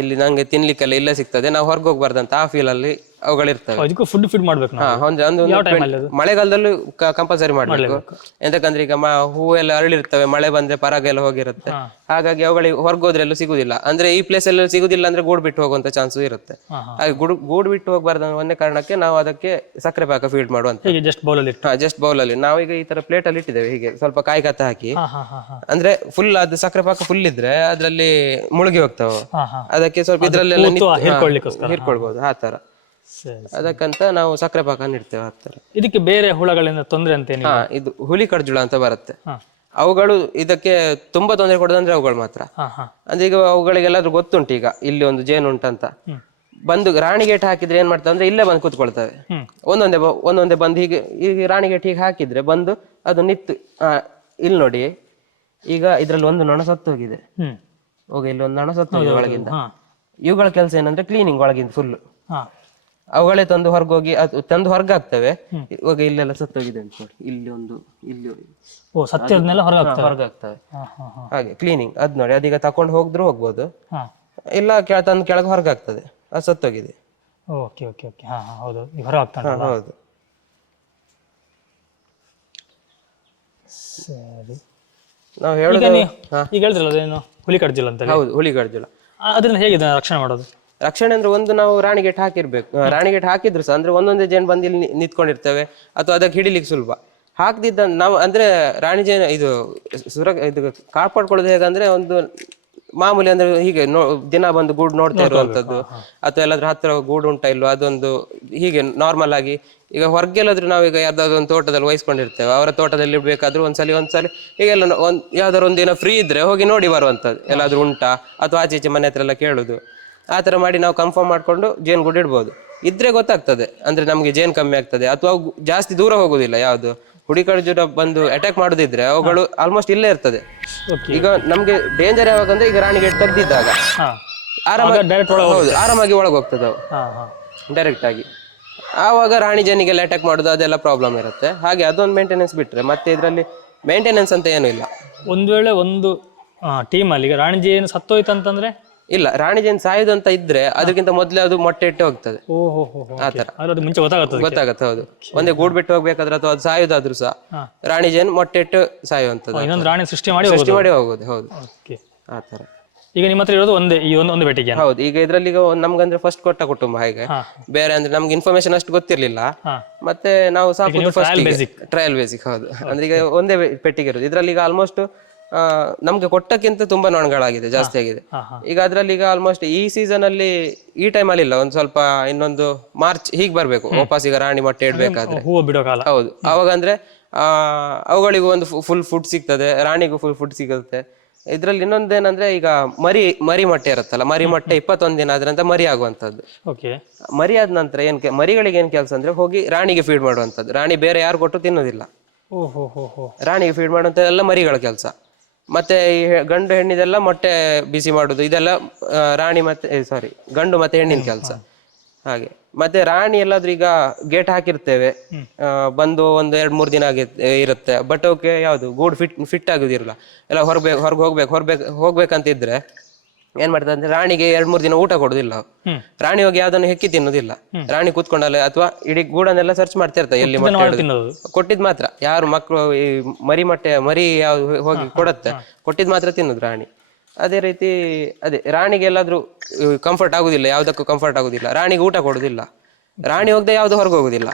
ಇಲ್ಲಿ ನಂಗೆ ತಿನ್ಲಿಕ್ಕೆಲ್ಲ ಇಲ್ಲೇ ಸಿಗ್ತದೆ, ನಾವು ಹೊರಗೆ ಹೋಗ್ಬಾರ್ದಂತ ಆ ಫೀಲಲ್ಲಿ ಅವುಗಳಿರ್ತವೆ. ಅದಕ್ಕೂ ಫುಡ್ ಫೀಡ್ ಮಾಡ್ಬೇಕು ಹಾ ನಾವು. ಒಂದು ಯಾವ ಟೈಮಲ್ಲಿ ಅದು? ಮಳೆಗಾಲದಲ್ಲೂ ಕಂಪಲ್ಸರಿ ಮಾಡ್ಬೇಕು. ಎಂತಕ್ಕಂದ್ರೆ ಈಗ ಹೂವೆಲ್ಲ ಅರಳಿರ್ತವೆ, ಮಳೆ ಬಂದ್ರೆ ಪರಾಗ ಎಲ್ಲ ಹೋಗಿರುತ್ತೆ. ಹಾಗಾಗಿ ಅವುಗಳಿಗೆ ಹೊರಗೋದ್ರೆಲ್ಲೂ ಸಿಗುದಿಲ್ಲ. ಅಂದ್ರೆ ಈ ಪ್ಲೇಸ್ ಎಲ್ಲ ಸಿಗುದಿಲ್ಲ ಅಂದ್ರೆ ಗೂಡು ಬಿಟ್ಟು ಹೋಗುವಂತ ಚಾನ್ಸ್ ಇರುತ್ತೆ. ಹಾಗೆ ಗೂಡು ಬಿಟ್ಟು ಹೋಗಬಾರ್ದು ಅನ್ನೋ ಒಂದೇ ಕಾರಣಕ್ಕೆ ನಾವು ಅದಕ್ಕೆ ಸಕ್ಕರೆ ಪಾಕ ಫೀಡ್ ಮಾಡುವಂತ. ಹೀಗೆ ಜಸ್ಟ್ ಬೌಲಲ್ಲಿ ಇಟ್ಟು. ಹಾ ಜಸ್ಟ್ ಬೌಲಲ್ಲಿ ನಾವೀಗ ಈ ತರ ಪ್ಲೇಟ್ ಅಲ್ಲಿ ಇಟ್ಟಿದ್ದೇವೆ, ಹೀಗೆ ಸ್ವಲ್ಪ ಕಾಯಿ ಕತ್ತ ಹಾಕಿ. ಹಾ ಹಾ ಹಾ ಹಾ ಅಂದ್ರೆ ಫುಲ್ ಅದು ಸಕ್ಕರೆ ಪಾಕ ಫುಲ್ ಇದ್ರೆ ಅದ್ರಲ್ಲಿ ಮುಳುಗಿ ಹೋಗ್ತಾವ. ಹಾ ಹಾ. ಅದಕ್ಕೆ ಸ್ವಲ್ಪ ಇದ್ರಲ್ಲೆಲ್ಲ ಹೀರ್ಕೊಳ್ಳಿಕ್ಕೋಸ್ಕರ. ಹಿರ್ಕೊಳ್ಬಹುದು ಆ ತರ. ಸರಿ. ಅದಕ್ಕಂತ ನಾವು ಸಕ್ಕರೆ ಪಾಕ ಇಡ್ತೇವೆ ಆ ತರ. ಇದಕ್ಕೆ ಬೇರೆ ಹುಳಗಳಿಂದ ತೊಂದರೆ ಅಂತೇನಿಲ್ಲ? ಹಾ ಇದು ಹುಲಿ ಕಡ್ಜುಳ ಅಂತ ಬರುತ್ತೆ. ಹಾ. ಅವುಗಳು ಇದಕ್ಕೆ ತುಂಬಾ ತೊಂದರೆ ಕೊಡೋದಂದ್ರೆ ಅವುಗಳು ಮಾತ್ರ. ಹಾ ಹಾ. ಅಂದ್ರೆ ಈಗ ಅವುಗಳಿಗೆಲ್ಲಾದ್ರೂ ಗೊತ್ತುಂಟು ಈಗ ಇಲ್ಲಿ ಒಂದು ಜೇನು ಉಂಟಂತ, ಬಂದು ರಾಣಿಗೇಟ್ ಹಾಕಿದ್ರೆ ಏನ್ ಮಾಡ್ತಾವೆ ಅಂದ್ರೆ ಇಲ್ಲೇ ಬಂದು ಕೂತ್ಕೊಳ್ತವೆ. ಒಂದೊಂದೇ ಬಂದು ಹೀಗೆ ಈಗ ರಾಣಿಗೇಟ್ ಹೀಗೆ ಹಾಕಿದ್ರೆ ಬಂದು ಅದು ನಿತ್ತು. ಇಲ್ಲಿ ನೋಡಿ, ಈಗ ಇದ್ರಲ್ಲಿ ಒಂದು ನೊಣ ಸತ್ತು ಹೋಗಿದೆ. ಹೋಗಿ ಇಲ್ಲಿ ಒಂದು ನೊಣ ಸತ್ತು ಹೋಗಿದೆ ಒಳಗಿಂದ. ಇವುಗಳ ಕೆಲಸ ಏನಂದ್ರೆ ಕ್ಲೀನಿಂಗ್ ಒಳಗಿಂದ ಫುಲ್. ಅವುಗಳೇ ತಂದು ಹೊರಗೋಗಿ ತಂದು ಹೊರಗಾಗ್ತವೆ. ಇವಾಗ ಇಲ್ಲೆಲ್ಲ ಸತ್ತೋಗಿದೆ ಅಂತ ನೋಡಿ, ಇಲ್ಲಿ ಒಂದು ಇಲ್ಲಿ ಸತ್ಯದನ್ನೆಲ್ಲ ಹೊರಗಾಗ್ತವೆ. ಹಾಗೆ ಕ್ಲೀನಿಂಗ್ ಅದ್ ನೋಡಿ, ಅದೀಗ ತಕೊಂಡು ಹೋಗಿದ್ರು ಹೋಗ್ಬೋದು, ಇಲ್ಲ ತಂದು ಕೆಳಗೆ ಹೊರಗಾಗ್ತದೆ, ಅದು ಸತ್ತೋಗಿದೆ. Okay okay okay. ಹಾ ಹೌದು, ಹೊರ ಆಗ್ತಾನೆ. ಹೌದು. ಸರಿ. ನಾವು ಹೇಳುದು ಈಗ ಹೇಳಿದ್ರಲ್ಲ ಅದೇನು ಹುಲಿ ಕಡ್ಜಿಲ್ಲ ಅಂತ. ಹೌದು, ಹುಲಿ ಕಡ್ಜುಳ. ಅದನ್ನ ಹೇಗೆ ರಕ್ಷಣೆ ಮಾಡೋದು? ರಕ್ಷಣೆ ಅಂದ್ರೆ ಒಂದು ನಾವು ರಾಣಿಗೇಟ್ ಹಾಕಿರ್ಬೇಕು. ರಾಣಿಗೇಟ್ ಹಾಕಿದ್ರು ಸಹ ಅಂದ್ರೆ ಒಂದೊಂದೇ ಜೇನು ಬಂದು ಇಲ್ಲಿ ನಿಂತ್ಕೊಂಡಿರ್ತವೆ, ಅಥವಾ ಅದಕ್ಕೆ ಹಿಡಿಲಿಕ್ಕೆ ಸುಲಭ. ಹಾಕ್ದಿದ್ದ ನಾವು ಅಂದ್ರೆ ರಾಣಿ ಜೇನು ಇದು ಇದು ಕಾಪಾಡ್ಕೊಳ್ಳೋದು ಹೇಗಂದ್ರೆ ಒಂದು ಮಾಮೂಲಿ ಅಂದ್ರೆ ಹೀಗೆ ದಿನ ಬಂದು ಗೂಡು ನೋಡ್ತಾ ಇರುವಂತದ್ದು, ಅಥವಾ ಎಲ್ಲಾದ್ರೂ ಹತ್ರ ಗೂಡು ಉಂಟಾ ಇಲ್ವೋ ಅದೊಂದು ಹೀಗೆ ನಾರ್ಮಲ್ ಆಗಿ. ಈಗ ಹೊರಗೆಲ್ಲಾದ್ರೂ ನಾವೀಗ ಯಾವ್ದಾದ್ರು ಒಂದು ತೋಟದಲ್ಲಿ ವಹಿಸ್ಕೊಂಡಿರ್ತೇವೆ, ಅವರ ತೋಟದಲ್ಲಿ ಇರ್ಬೇಕಾದ್ರೂ ಒಂದ್ಸಲಿ ಹೀಗೆಲ್ಲ ಯಾವ್ದಾದ್ರು ಒಂದಿನ ಫ್ರೀ ಇದ್ರೆ ಹೋಗಿ ನೋಡಿ ಬರುವಂತದ್ದು, ಎಲ್ಲಾದ್ರೂ ಉಂಟಾ, ಅಥವಾ ಆಚೆ ಈಚೆ ಮನೆ ಹತ್ರ ಎಲ್ಲ ಕೇಳುದು. ಆ ತರ ಮಾಡಿ ನಾವು ಕನ್ಫರ್ಮ್ ಮಾಡ್ಕೊಂಡು ಜೇನು ಗೂಡು ಇಡ್ಬೋದು. ಇದ್ರೆ ಗೊತ್ತಾಗ್ತದೆ ಅಂದ್ರೆ ನಮ್ಗೆ ಜೇನು ಕಮ್ಮಿ ಆಗ್ತದೆ, ಅಥವಾ ಜಾಸ್ತಿ ದೂರ ಹೋಗುದಿಲ್ಲ. ಯಾವ್ದು ಹುಡಿ ಕಡ್ಜುಳ ಬಂದು ಅಟ್ಯಾಕ್ ಮಾಡುದಿದ್ರೆ ಅವುಗಳು ಆಲ್ಮೋಸ್ಟ್ ಇಲ್ಲೇ ಇರ್ತದೆ. ಈಗ ನಮ್ಗೆ ಡೇಂಜರ್ ಯಾವಾಗಂದ್ರೆ ಈಗ ರಾಣಿಗೇಟ್ ತೆಗ್ದಿದ್ದಾಗ ಆರಾಮಾಗಿ ಒಳಗೆ ಹೋಗ್ತದೆ ಅವು ಡೈರೆಕ್ಟ್ ಆಗಿ. ಆವಾಗ ರಾಣಿ ಜೇನಿಗೆಲ್ಲ ಅಟ್ಯಾಕ್ ಮಾಡುದು ಅದೆಲ್ಲ ಪ್ರಾಬ್ಲಮ್ ಇರುತ್ತೆ. ಹಾಗೆ ಅದೊಂದು ಮೇಂಟೆನೆನ್ಸ್ ಬಿಟ್ರೆ ಮತ್ತೆ ಇದರಲ್ಲಿ ಮೇಂಟೆನೆನ್ಸ್ ಅಂತ ಏನೂ ಇಲ್ಲ. ಒಂದ್ ವೇಳೆ ಒಂದು ಟೀಮಲ್ಲಿ ಈಗ ರಾಣಿ ಜೇನು ಸತ್ತೋಯ್ತು ಅಂತಂದ್ರೆ ಇಲ್ಲ, ರಾಣಿ ಜೇನು ಸಾಯುದು ಅಂತ ಇದ್ರೆ ಅದಕ್ಕಿಂತ ಮೊದ್ಲೇ ಅದು ಮೊಟ್ಟೆ ಇಟ್ಟು ಹೋಗ್ತದೆ. ಆತರ ಮುಂಚೆ ಗೊತ್ತಾಗತ್ತೆ. ಹೌದು, ಒಂದೇ ಗೂಡು ಬಿಟ್ಟು ಹೋಗ್ಬೇಕಾದ್ರೆ ಅಥವಾ ಅದು ಸಾಯುದಾದ್ರೂ ಸಹ ರಾಣಿ ಜೇನು ಮೊಟ್ಟೆ ಇಟ್ಟು ಸಾಯುವಂತದ್ದು, ಇನ್ನೊಂದು ರಾಣಿ ಸೃಷ್ಟಿ ಮಾಡಿ ಹೋಗುದು. ಹೌದು, ಆತರ. ಈಗ ನಿಮ್ಮ ಹತ್ರ ಇರೋದು ಒಂದೇ ಈ ಒಂದು ಬೆಟ್ಟಿಗೆ? ಹೌದು. ಈಗ ಇದ್ರಲ್ಲಿ ಈಗ ನಮ್ಗಂದ್ರೆ ಫಸ್ಟ್ ಕೊಟ್ಟ ಕುಟುಂಬ, ಹಾಗೆ ಬೇರೆ ಅಂದ್ರೆ ನಮ್ಗೆ ಇನ್ಫಾರ್ಮೇಶನ್ ಅಷ್ಟು ಗೊತ್ತಿರ್ಲಿಲ್ಲ. ಮತ್ತೆ ನಾವು ಸಾಕುದು ಫಸ್ಟ್ ಟ್ರಯಲ್ ಬೇಸಿಕ್. ಹೌದು, ಅಂದ್ರೆ ಈಗ ಒಂದೇ ಪೆಟ್ಟಿಗೆ ಇರೋದು. ಇದ್ರಲ್ಲಿ ಈಗ ಆಲ್ಮೋಸ್ಟ್ ನಮ್ಗೆ ಕೊಟ್ಟಕ್ಕಿಂತ ತುಂಬಾ ನೊಣಗಳಾಗಿದೆ, ಜಾಸ್ತಿ ಆಗಿದೆ. ಈಗ ಅದ್ರಲ್ಲಿ ಈಗ ಆಲ್ಮೋಸ್ಟ್ ಈ ಸೀಸನ್ ಅಲ್ಲಿ ಈ ಟೈಮ್ ಅಲ್ಲಿ ಇಲ್ಲ, ಒಂದ್ ಸ್ವಲ್ಪ ಇನ್ನೊಂದು ಮಾರ್ಚ್ ಹೀಗ್ ಬರ್ಬೇಕು ವಾಪಸ್ ಈಗ ರಾಣಿ ಮೊಟ್ಟೆ ಇಡ್ಬೇಕಾದ್ರೆ. ಹೌದು, ಅವಾಗ ಅಂದ್ರೆ ಅವುಗಳಿಗೂ ಒಂದು ಫುಲ್ ಫುಡ್ ಸಿಗ್ತದೆ, ರಾಣಿಗೂ ಫುಲ್ ಫುಡ್ ಸಿಗುತ್ತೆ. ಇದ್ರಲ್ಲಿ ಇನ್ನೊಂದೇನಂದ್ರೆ ಈಗ ಮರಿ ಮೊಟ್ಟೆ ಇರುತ್ತಲ್ಲ, ಮರಿ ಮೊಟ್ಟೆ 21 ದಿನ ಆದ್ರಂತ ಮರಿ ಆಗುವಂತದ್ದು. ಮರಿ ಆದ ನಂತರ ಮರಿಗಳಿಗೆ ಏನ್ ಕೆಲಸ ಅಂದ್ರೆ ಹೋಗಿ ರಾಣಿಗೆ ಫೀಡ್ ಮಾಡುವಂತದ್ದು. ರಾಣಿ ಬೇರೆ ಯಾರು ಕೊಟ್ಟು ತಿನ್ನೋದಿಲ್ಲ, ರಾಣಿಗೆ ಫೀಡ್ ಮಾಡುವಂತ ಎಲ್ಲ ಮರಿಗಳ ಕೆಲಸ. ಮತ್ತೆ ಈ ಗಂಡು ಹೆಣ್ಣಿದೆಲ್ಲ ಮೊಟ್ಟೆ ಬಿಸಿ ಮಾಡುದು, ಇದೆಲ್ಲ ರಾಣಿ ಮತ್ತೆ ಗಂಡು ಮತ್ತೆ ಹೆಣ್ಣಿನ ಕೆಲಸ. ಹಾಗೆ ಮತ್ತೆ ರಾಣಿ ಎಲ್ಲಾದ್ರೂ ಈಗ ಗೇಟ್ ಹಾಕಿರ್ತೇವೆ, ಬಂದು ಒಂದು 2-3 ದಿನ ಇರುತ್ತೆ, ಬಟ್ ಅವಕ್ಕೆ ಯಾವ್ದು ಗೂಡು ಫಿಟ್ ಆಗುದಿರಲ್ಲ, ಎಲ್ಲ ಹೊರಗೆ ಹೋಗ್ಬೇಕಂತ ಇದ್ರೆ ಏನ್ ಮಾಡ್ತದೆ ಅಂದ್ರೆ ರಾಣಿಗೆ 2-3 ದಿನ ಊಟ ಕೊಡುದಿಲ್ಲ. ರಾಣಿ ಹೋಗಿ ಯಾವ್ದನ್ನು ಹೆಕ್ಕಿ ತಿನ್ನೋದಿಲ್ಲ. ರಾಣಿ ಕೂತ್ಕೊಂಡಲ್ಲ ಅಥವಾ ಇಡೀ ಗೂಡನ್ನೆಲ್ಲ ಸರ್ಚ್ ಮಾಡ್ತಾ ಇರ್ತಾರೆ ಎಲ್ಲಿ ಮೊಟ್ಟೆ ಕೊಟ್ಟಿದ್ ಮಾತ್ರ. ಯಾರು ಮಕ್ಕಳು ಈ ಮರಿ ಯಾವ್ದು ಹೋಗಿ ಕೊಡತ್ತೆ, ಕೊಟ್ಟಿದ್ ಮಾತ್ರ ತಿನ್ನೋದು ರಾಣಿ. ಅದೇ ರೀತಿ ರಾಣಿಗೆ ಎಲ್ಲಾದ್ರೂ ಕಂಫರ್ಟ್ ಆಗುದಿಲ್ಲ, ಯಾವ್ದಕ್ಕೂ ಕಂಫರ್ಟ್ ಆಗುದಿಲ್ಲ, ರಾಣಿಗೆ ಊಟ ಕೊಡುದಿಲ್ಲ. ರಾಣಿ ಹೋಗದೆ ಯಾವ್ದು ಹೊರಗೆ ಹೋಗುದಿಲ್ಲ.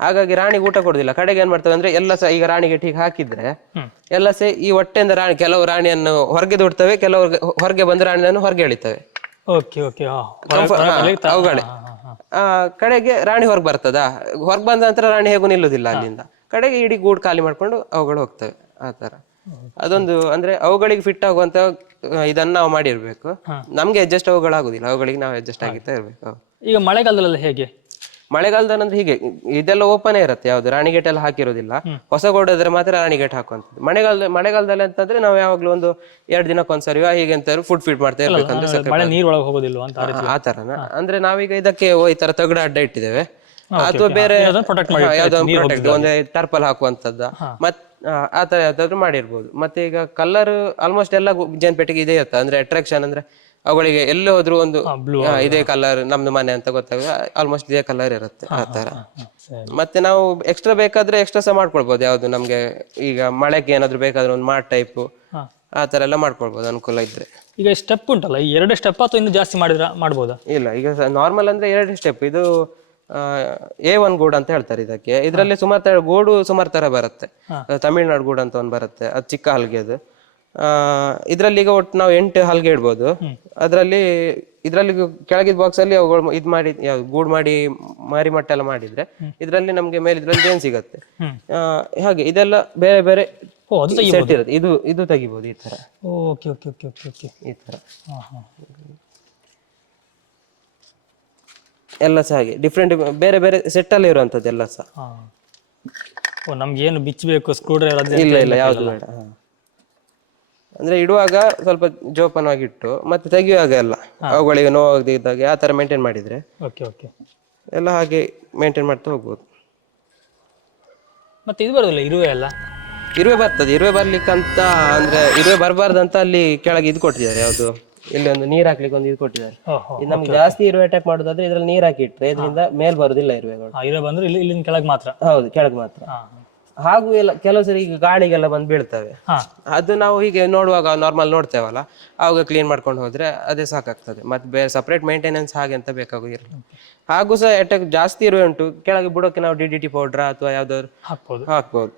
ಹಾಗಾಗಿ ರಾಣಿಗೆ ಊಟ ಕೊಡುದಿಲ್ಲ. ಕಡೆಗೆ ಏನ್ ಮಾಡ್ತವೆ ಅಂದ್ರೆ ಎಲ್ಲ ಸಹ ಈಗ ರಾಣಿಗೆ ಟೀಗೆ ಹಾಕಿದ್ರೆ ಎಲ್ಲ ಸಹ ಈ ಹೊಟ್ಟೆಯಿಂದ ಕೆಲವು ರಾಣಿಯನ್ನು ಹೊರಗೆ ದುಡ್ತವೆ, ಕೆಲವು ಹೊರಗೆ ಬಂದು ರಾಣಿಯನ್ನು ಹೊರಗೆ ಎಳಿತವೆ. ಅವುಗಳೇ ಕಡೆಗೆ ರಾಣಿ ಹೊರಗೆ ಬರ್ತದ, ಹೊರಗೆ ಬಂದ ನಂತರ ರಾಣಿ ಹೇಗೂ ನಿಲ್ಲುದಿಲ್ಲ ಅಲ್ಲಿಂದ. ಕಡೆಗೆ ಇಡೀ ಗೂಡು ಖಾಲಿ ಮಾಡ್ಕೊಂಡು ಅವುಗಳು ಹೋಗ್ತವೆ. ಆತರ ಅದೊಂದು ಅಂದ್ರೆ ಅವುಗಳಿಗೆ ಫಿಟ್ ಆಗುವಂತ ಇದನ್ನ ನಾವು ಮಾಡಿರ್ಬೇಕು. ನಮ್ಗೆ ಅಡ್ಜಸ್ಟ್ ಅವುಗಳಾಗುದಿಲ್ಲ, ಅವುಗಳಿಗೆ ನಾವು ಅಡ್ಜಸ್ಟ್ ಆಗಿರ್ತಾ ಇರ್ಬೇಕು. ಈಗ ಮಳೆಗಾಲದಲ್ಲ ಹೇಗೆ? ಮಳೆಗಾಲದಲ್ಲಿ ಅಂದ್ರೆ ಹೀಗೆ ಇದೆಲ್ಲ ಓಪನ್ ಇರುತ್ತೆ, ಯಾವ್ದು ರಾಣಿಗೇಟ್ ಎಲ್ಲ ಹಾಕಿರೋದಿಲ್ಲ. ಹೊಸ ಗೋಡಾದ್ರೆ ಮಾತ್ರ ರಾಣಿಗೇಟ್ ಹಾಕುವಂಥದ್ದು. ಮಳೆಗಾಲದಲ್ಲಿ ಅಂತಂದ್ರೆ ನಾವು ಯಾವಾಗ್ಲೂ ಒಂದು 2 ದಿನಕ್ಕೊಂದ್ಸರಿ ಹೀಗೆ ಅಂತ ಫುಡ್ ಫೀಡ್ ಮಾಡ್ತಾ ಇರ್ಬೇಕಂದ್ರೆ ಆ ತರನ. ಅಂದ್ರೆ ನಾವೀಗ ಇದಕ್ಕೆ ಈ ತರ ತಗಡ ಅಡ್ಡ ಇಟ್ಟಿದ್ದೇವೆ, ಅಥವಾ ಬೇರೆ ಒಂದೇ ಟರ್ಪಲ್ ಹಾಕುವಂತದ್ದ ಮತ್ ಆ ತರ ಯಾವ್ದಾದ್ರು ಮಾಡಿರ್ಬೋದು. ಮತ್ತೆ ಈಗ ಕಲರ್ ಆಲ್ಮೋಸ್ಟ್ ಎಲ್ಲ ಜೇನ್ ಪೆಟ್ಟಿಗೆ ಇದೆ ಇರುತ್ತೆ, ಅಂದ್ರೆ ಅಟ್ರಾಕ್ಷನ್ ಅಂದ್ರೆ ಅವುಗಳಿಗೆ ಎಲ್ಲಿ ಹೋದ್ರು ಒಂದು blue ಇದೇ ಕಲರ್ ನಮ್ದು ಮನೆ ಅಂತ ಗೊತ್ತಾಗ ಆಲ್ಮೋಸ್ಟ್ ಇದೇ ಕಲರ್ ಇರುತ್ತೆ ಆ ತರ. ಸರಿ. ಮತ್ತೆ ನಾವು ಎಕ್ಸ್ಟ್ರಾ ಬೇಕಾದ್ರೆ ಎಕ್ಸ್ಟ್ರಾ ಸಹ ಮಾಡ್ಕೊಳ್ಬಹುದು. ಯಾವ್ದು ನಮ್ಗೆ ಈಗ ಮಳೆಗೆ ಏನಾದ್ರು ಬೇಕಾದ್ರೆ ಒಂದು ಮಾಡ್ ಟೈಪ್ ಹಾ. ಆ ತರ ಎಲ್ಲ ಮಾಡ್ಕೊಳ್ಬಹುದು ಅನುಕೂಲ ಇದ್ರೆ. ಈಗ ಸ್ಟೆಪ್ ಉಂಟಲ್ಲ, ಈ 2 ಸ್ಟೆಪ್ ಅಥವಾ ಇನ್ನು ಜಾಸ್ತಿ ಮಾಡ್ಬೋದಾ? ಇಲ್ಲ, ಈಗ ನಾರ್ಮಲ್ ಅಂದ್ರೆ 2 ಸ್ಟೆಪ್. ಇದು A1 ಗೂಡು ಅಂತ ಹೇಳ್ತಾರೆ ಇದಕ್ಕೆ. ಇದರಲ್ಲಿ ಸುಮಾರು ಗೂಡು ಸುಮಾರು ತರ ಬರುತ್ತೆ. ತಮಿಳ್ನಾಡು ಗೂಡು ಅಂತ ಒಂದು ಬರುತ್ತೆ, ಅದು ಚಿಕ್ಕ ಹಲ್ಗೆ ಅದು. ಇದ್ರಲ್ಲಿ ಈಗ ಒಟ್ಟು ನಾವು 8 ಹಲ್ಗೆ ಇಡ್ಬೋದು. ಇದ್ರಲ್ಲಿ ಕೆಳಗಿದ ಬಾಕ್ಸ್ ಅಲ್ಲಿ ಅವುಗಳು ಇದ್ ಮಾಡಿ ಗೂಡ್ ಮಾಡಿ ಮಾರಿ ಮಟ್ಟ ಎಲ್ಲ ಮಾಡಿದ್ರೆ ಇದ್ರಲ್ಲಿ ನಮ್ಗೆ ಮೇಲೆ ಇದ್ರಲ್ಲಿ ಏನ್ ಸಿಗತ್ತೆ. ಹಾಗೆ ಇದೆಲ್ಲ ಬೇರೆ ಬೇರೆ ಸೆಟ್ ಇರುತ್ತೆ. ಇದು ತೆಗಿಬಹುದು ಈ ತರ. Okay okay okay okay okay. ಈ ತರ ಎಲ್ಲ ಸಹ ಹಾಗೆ ಡಿಫ್ರೆಂಟ್ ಬೇರೆ ಬೇರೆ ಸೆಟ್ ಅಲ್ಲಿ ಇರುವಂತದ್ದು ಎಲ್ಲ ಸಹ. ಓ, ನಮ್ಗೆ ಏನು ಬಿಚ್ಚಬೇಕು ಸ್ಕ್ರೂ ಡ್ರೈವರ್? ಇಲ್ಲ ಇಲ್ಲ, ಯಾವ್ದು ಬೇಡ. ಅಂದ್ರೆ ಇಡುವಾಗ ಸ್ವಲ್ಪ ಜೋಪಾನವಾಗಿಟ್ಟು ಮತ್ತೆ ತೆಗಿಯುವಾಗ ಎಲ್ಲ ಅವುಗಳಿಗೆ ನೋವಾಗದಿದ್ದಾಗ ಆ ತರ ಮೇಂಟೈನ್ ಮಾಡಿದ್ರೆ ಓಕೆ ಓಕೆ ಎಲ್ಲ ಹಾಗೆ ಮೇಂಟೈನ್ ಮಾಡ್ತಾ ಹೋಗ್ಬೋದು. ಮತ್ತೆ ಇದು ಬರೋದಿಲ್ಲ ಇರುವೆ ಎಲ್ಲ? ಇರುವೆ ಬರ್ತದೆ. ಇರುವೆ ಬರ್ಲಿಕ್ಕಂತ ಅಂದ್ರೆ ಇರುವೆ ಬರಬಾರ್ದಂತ ಅಲ್ಲಿ ಕೆಳಗೆ ಇದು ಕೊಟ್ಟಿದ್ದಾರೆ. ಯಾವ್ದು ಇಲ್ಲಿ ಒಂದು ನೀರ್ ಹಾಕ್ಲಿಕ್ಕೆ ಒಂದು ಇದು ಕೊಟ್ಟಿದ್ದಾರೆ. ಇದು ನಮ್ಗೆ ಜಾಸ್ತಿ ಇರುವೆ ಅಟ್ಯಾಕ್ ಮಾಡೋದಾದ್ರೆ ಇದ್ರಲ್ಲಿ ನೀರ್ ಹಾಕಿ ಇಟ್ರೆ ಇದರಿಂದ ಮೇಲ್ ಬರುದಿಲ್ಲ ಇರುವೆಗಳು. ಇರುವೆ ಬಂದ್ರೆ ಇಲ್ಲಿಂದ ಕೆಳಗೆ ಮಾತ್ರ? ಹೌದು, ಕೆಳಗೆ ಮಾತ್ರ. ಹಾಗೂ ಎಲ್ಲ ಕೆಲವು ಸರಿ ಈಗ ಗಾಳಿಗೆಲ್ಲ ಬಂದು ಬೀಳ್ತವೆ. ಅದು ನಾವು ಹೀಗೆ ನೋಡುವಾಗ ನಾರ್ಮಲ್ ನೋಡ್ತೇವಲ್ಲ, ಆವಾಗ ಕ್ಲೀನ್ ಮಾಡ್ಕೊಂಡು ಹೋದ್ರೆ ಅದೇ ಸಾಕಾಗ್ತದೆ. ಮತ್ತೆ ಬೇರೆ ಸಪ್ರೇಟ್ ಮೇಂಟೆನೆನ್ಸ್ ಹಾಗೆ ಅಂತ ಬೇಕಾಗೋದಿಲ್ಲ. ಹಾಗೂ ಸಹ ಅಟ್ಯಾಕ್ ಜಾಸ್ತಿ ಇರುವೆ ಉಂಟು, ಕೆಳಗೆ ಬುಡಕ್ಕೆ ನಾವು DDT ಪೌಡ್ರ ಅಥವಾ ಯಾವ್ದಾದ್ರು ಹಾಕ್ಬೋದು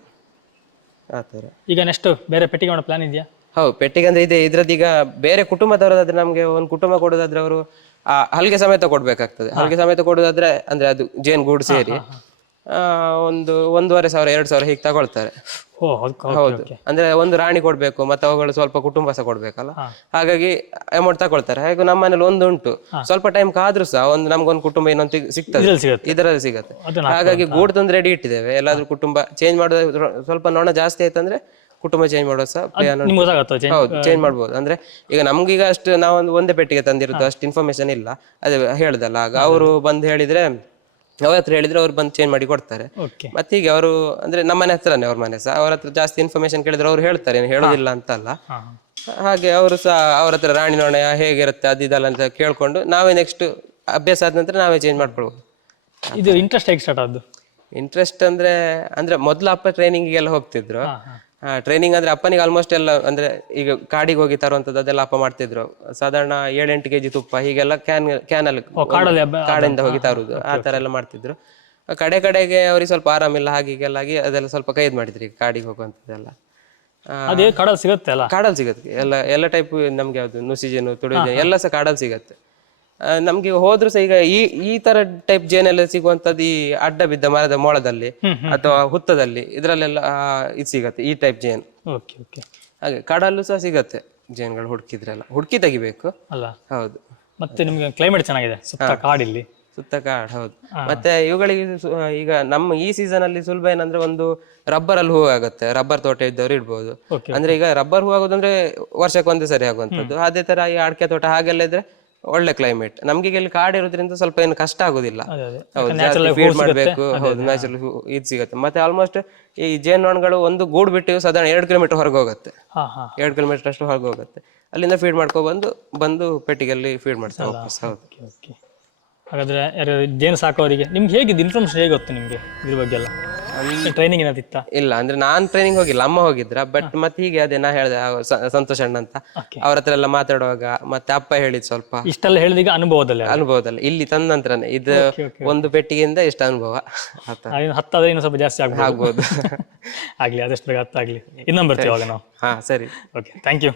ಆ ತರ. ಈಗ ನೆಕ್ಸ್ಟ್ ಬೇರೆ ಪೆಟ್ಟಿಗೆ ಮಾಡೋ ಪ್ಲಾನ್ ಇದೆಯಾ? ಹೌದು, ಪೆಟ್ಟಿಗೆ ಅಂದ್ರೆ ಇದೆ. ಇದ್ರದ್ದೀಗ ಬೇರೆ ಕುಟುಂಬದವರಾದ್ರೆ ನಮ್ಗೆ ಒಂದು ಕುಟುಂಬ ಕೊಡೋದಾದ್ರೆ ಅವರು ಹಲ್ಗೆ ಸಮೇತ ಕೊಡ್ಬೇಕಾಗ್ತದೆ. ಹಲ್ಗೆ ಸಮೇತ ಕೊಡೋದಾದ್ರೆ ಅಂದ್ರೆ ಅದು ಜೇನ್ ಗೂಡು ಸೇರಿ 1,500-2,000 ಹೀಗೆ ತಗೊಳ್ತಾರೆ. ಹೌದು, ಅಂದ್ರೆ ಒಂದು ರಾಣಿ ಕೊಡ್ಬೇಕು ಮತ್ತೆ ಅವುಗಳು ಸ್ವಲ್ಪ ಕುಟುಂಬ ಸಹ ಕೊಡ್ಬೇಕಲ್ಲ, ಹಾಗಾಗಿ ಅಮೌಂಟ್ ತಗೊಳ್ತಾರೆ. ಹಾಗೆ ನಮ್ಮ ಮನೇಲಿ ಒಂದು ಉಂಟು, ಸ್ವಲ್ಪ ಟೈಮ್ ಕಾದ್ರೂ ಸಹ ನಮ್ಗೊಂದು ಕುಟುಂಬ ಇನ್ನೊಂದು ಸಿಗ್ತದೆ, ಇದರಲ್ಲಿ ಸಿಗತ್ತೆ. ಹಾಗಾಗಿ ಗೂಡು ತಂದು ರೆಡಿ ಇಟ್ಟಿದ್ದೇವೆ. ಎಲ್ಲಾದ್ರೂ ಕುಟುಂಬ ಚೇಂಜ್ ಮಾಡೋದು ಸ್ವಲ್ಪ ನೊಣ ಜಾಸ್ತಿ ಆಯ್ತಂದ್ರೆ ಕುಟುಂಬ ಚೇಂಜ್ ಮಾಡೋದು ಸಹ ಹೌದು, ಚೇಂಜ್ ಮಾಡ್ಬೋದು. ಅಂದ್ರೆ ಈಗ ನಮ್ಗೀಗ ಅಷ್ಟು ನಾವೊಂದು ಒಂದೇ ಪೆಟ್ಟಿಗೆ ತಂದಿರುತ್ತೆ, ಅಷ್ಟು ಇನ್ಫಾರ್ಮೇಶನ್ ಇಲ್ಲ. ಅದೇ ಹೇಳುದಲ್ಲ, ಆಗ ಅವರು ಬಂದು ಹೇಳಿದ್ರೆ ಅವ್ರ ಹತ್ರ ಹೇಳಿದ್ರೆ ಅವ್ರು ಬಂದು ಚೇಂಜ್ ಮಾಡಿ ಕೊಡ್ತಾರೆ. ಮತ್ತೆ ಹೀಗೆ ಅವರು ಅಂದ್ರೆ ನಮ್ಮನೆ ಹತ್ರನೇ ಅವ್ರ ಮನೆ ಸಹ, ಅವ್ರ ಹತ್ರ ಜಾಸ್ತಿ ಇನ್ಫಾರ್ಮೇಶನ್ ಕೇಳಿದ್ರೆ ಅವ್ರು ಹೇಳ್ತಾರೆ, ಏನು ಹೇಳೋದಿಲ್ಲ ಅಂತಲ್ಲ. ಹಾಗೆ ಅವರು ಸಹ ಅವ್ರ ಹತ್ರ ರಾಣಿ ನೋಣ ಹೇಗಿರುತ್ತೆ ಅದಿದಲ್ಲ ಅಂತ ಕೇಳ್ಕೊಂಡು ನಾವೇ ನೆಕ್ಸ್ಟ್ ಅಭ್ಯಾಸ ಆದ ನಂತರ ನಾವೇ ಚೇಂಜ್ ಮಾಡ್ಕೊಳ್ಬೋದು. ಇದು ಇಂಟ್ರೆಸ್ಟ್ ಹೇಗೆ ಸ್ಟಾರ್ಟ್ ಆದ್ದು? ಇಂಟ್ರೆಸ್ಟ್ ಅಂದ್ರೆ ಮೊದ್ಲು ಅಪ್ಪ ಟ್ರೈನಿಂಗಿಗೆಲ್ಲ ಹೋಗ್ತಿದ್ರು. ಟ್ರೈನಿಂಗ್ ಅಂದ್ರೆ ಅಪ್ಪನಿಗೆ ಆಲ್ಮೋಸ್ಟ್ ಎಲ್ಲ ಅಂದ್ರೆ ಈಗ ಕಾಡಿಗೆ ಹೋಗಿ ತರುವಂತದ್ದು ಅದೆಲ್ಲ ಅಪ್ಪ ಮಾಡ್ತಿದ್ರು. ಸಾಧಾರಣ 7-8 kg ತುಪ್ಪ ಹೀಗೆಲ್ಲ ಕ್ಯಾನಲ್ಲಿ ಕಾಡಿಂದ ಹೋಗಿ ತರುದು, ಆ ತರ ಎಲ್ಲ ಮಾಡ್ತಿದ್ರು. ಕಡೆಗೆ ಅವ್ರಿಗೆ ಸ್ವಲ್ಪ ಆರಾಮಿಲ್ಲ ಹಾಗೀಗೆಲ್ಲ ಆಗಿ ಅದೆಲ್ಲ ಸ್ವಲ್ಪ ಕೈದ್ ಮಾಡಿದ್ರಿ ಕಾಡಿಗೆ ಹೋಗುವಂತದ್ದೆಲ್ಲ. ಕಾಡಲ್ಲಿ ಸಿಗುತ್ತೆ ಅಲ್ಲ? ಕಾಡಲ್ಲಿ ಸಿಗುತ್ತೆ ಎಲ್ಲ ಟೈಪ್. ನಮ್ಗೆ ಯಾವ್ದು ನುಸಿಜೇನು, ತುಳುಜೇನು ಎಲ್ಲ ಸಹ ಕಾಡಲ್ಲಿ ಸಿಗತ್ತೆ. ನಮ್ಗೆ ಹೋದ್ರು ಸಹ ಈಗ ಈ ತರ ಟೈಪ್ ಜೇನೆಲ್ಲ ಸಿಗುವಂತದ್ದು ಈ ಅಡ್ಡ ಬಿದ್ದ ಮರದ ಮೊಳದಲ್ಲಿ ಅಥವಾ ಹುತ್ತದಲ್ಲಿ ಇದ್ರಲ್ಲೆಲ್ಲ ಇದು ಸಿಗತ್ತೆ, ಈ ಟೈಪ್ ಜೇನು. ಹಾಗೆ ಕಾಡಲ್ಲೂ ಸಹ ಸಿಗತ್ತೆ ಜೇನುಗಳು, ಹುಡುಕಿ ತೆಗಿಬೇಕು ಅಲ್ಲ. ಹೌದು, ಮತ್ತೆ ನಿಮ್ಗೆ ಕ್ಲೈಮೇಟ್ ಚೆನ್ನಾಗಿದೆ ಸುತ್ತ ಕಾಡಿಲ್ಲಿ? ಸುತ್ತ ಕಾಡು, ಹೌದು. ಮತ್ತೆ ಇವುಗಳಿಗೆ ಈಗ ನಮ್ಮ ಈ ಸೀಸನ್ ಅಲ್ಲಿ ಸುಲಭ ಏನಂದ್ರೆ ಒಂದು ರಬ್ಬರ್ ಅಲ್ಲಿ ಹೂ ಆಗುತ್ತೆ. ರಬ್ಬರ್ ತೋಟ ಇದ್ದವ್ರು ಇಡ್ಬೋದು. ಅಂದ್ರೆ ಈಗ ರಬ್ಬರ್ ಹೂ ಆಗೋದಂದ್ರೆ ವರ್ಷಕ್ಕೆ ಒಂದೇ ಸರಿ ಆಗುವಂತದ್ದು. ಅದೇ ತರ ಈ ಅಡಿಕೆ ತೋಟ ಹಾಗೆಲ್ಲ ಇದ್ರೆ ಒಳ್ಳೆ ಕ್ಲೈಮೇಟ್. ನಮ್ಗೆ ಇಲ್ಲಿ ಕಾಡು ಇರೋದ್ರಿಂದ ಸ್ವಲ್ಪ ಏನು ಕಷ್ಟ ಆಗುದಿಲ್ಲ. ಹೌದು, ಫೀಡ್ ಮಾಡ್ಬೇಕು. ಹೌದು, ನ್ಯಾಚುರಲ್ ಇದು ಸಿಗುತ್ತೆ. ಮತ್ತೆ ಆಲ್ಮೋಸ್ಟ್ ಈ ಜೇನುನೊಣಗಳು ಒಂದು ಗೂಡು ಬಿಟ್ಟು ಸಾಧಾರಣ 2 ಕಿಲೋಮೀಟರ್ ಹೊರಗೆ ಹೋಗುತ್ತೆ. 2 ಕಿಲೋಮೀಟರ್ ಅಷ್ಟು ಹೊರಗೆ ಹೋಗುತ್ತೆ. ಅಲ್ಲಿಂದ ಫೀಡ್ ಮಾಡ್ಕೊ ಬಂದು ಪೆಟ್ಟಿಗೆಲ್ಲಿ ಫೀಡ್ ಮಾಡ್ತಾರೆ ವಾಪಸ್. ಹೌದು. ಹಾಗಾದ್ರೆ ಯಾರು ಜೇನು ಸಾಕೋರಿಗೆ ನಿಮ್ಗೆ ಹೇಗಿದೆ ಇನ್ಫಾರ್ಮೇಶನ್ ಹೇಗೆ ಗೊತ್ತು ನಿಮ್ಗೆ ಇದ್ರ ಬಗ್ಗೆ ಎಲ್ಲ? ಟ್ರೈನಿಂಗ್ ಏನಾದಿತ್ತ? ಇಲ್ಲ, ಅಂದ್ರೆ ನಾನ್ ಟ್ರೈನಿಂಗ್ ಹೋಗಿಲ್ಲ, ಅಮ್ಮ ಹೋಗಿದ್ರ. ಬಟ್ ಮತ್ತೆ ಹೀಗೆ ಅದೇ ನಾ ಹೇಳ್ದೆ ಸಂತೋಷ್ ಅಣ್ಣ ಅಂತ, ಅವ್ರ ಹತ್ರ ಎಲ್ಲ ಮಾತಾಡುವಾಗ ಮತ್ತೆ ಅಪ್ಪ ಹೇಳಿದ್ ಸ್ವಲ್ಪ ಇಷ್ಟೆಲ್ಲ ಹೇಳಿದೀಗ ಅನುಭವದಲ್ಲಿ ಇಲ್ಲಿ ತಂದ ನಂತರನೇ ಇದು ಒಂದು ಪೆಟ್ಟಿಗೆಯಿಂದ ಇಷ್ಟ ಅನುಭವ. ಹತ್ತಾದ್ರೆ ಇನ್ನು ಸ್ವಲ್ಪ ಜಾಸ್ತಿ ಆಗ್ಬೋದು. ಆಗ್ಲಿ, ಆದಷ್ಟು ಬೇಗ ಹತ್ತಾಗ್ಲಿ. ಇನ್ನೊಂದು ಬರ್ತೀವಿ ಅವಾಗ ನಾವು. ಸರಿ, ಓಕೆ, ಥ್ಯಾಂಕ್ ಯು.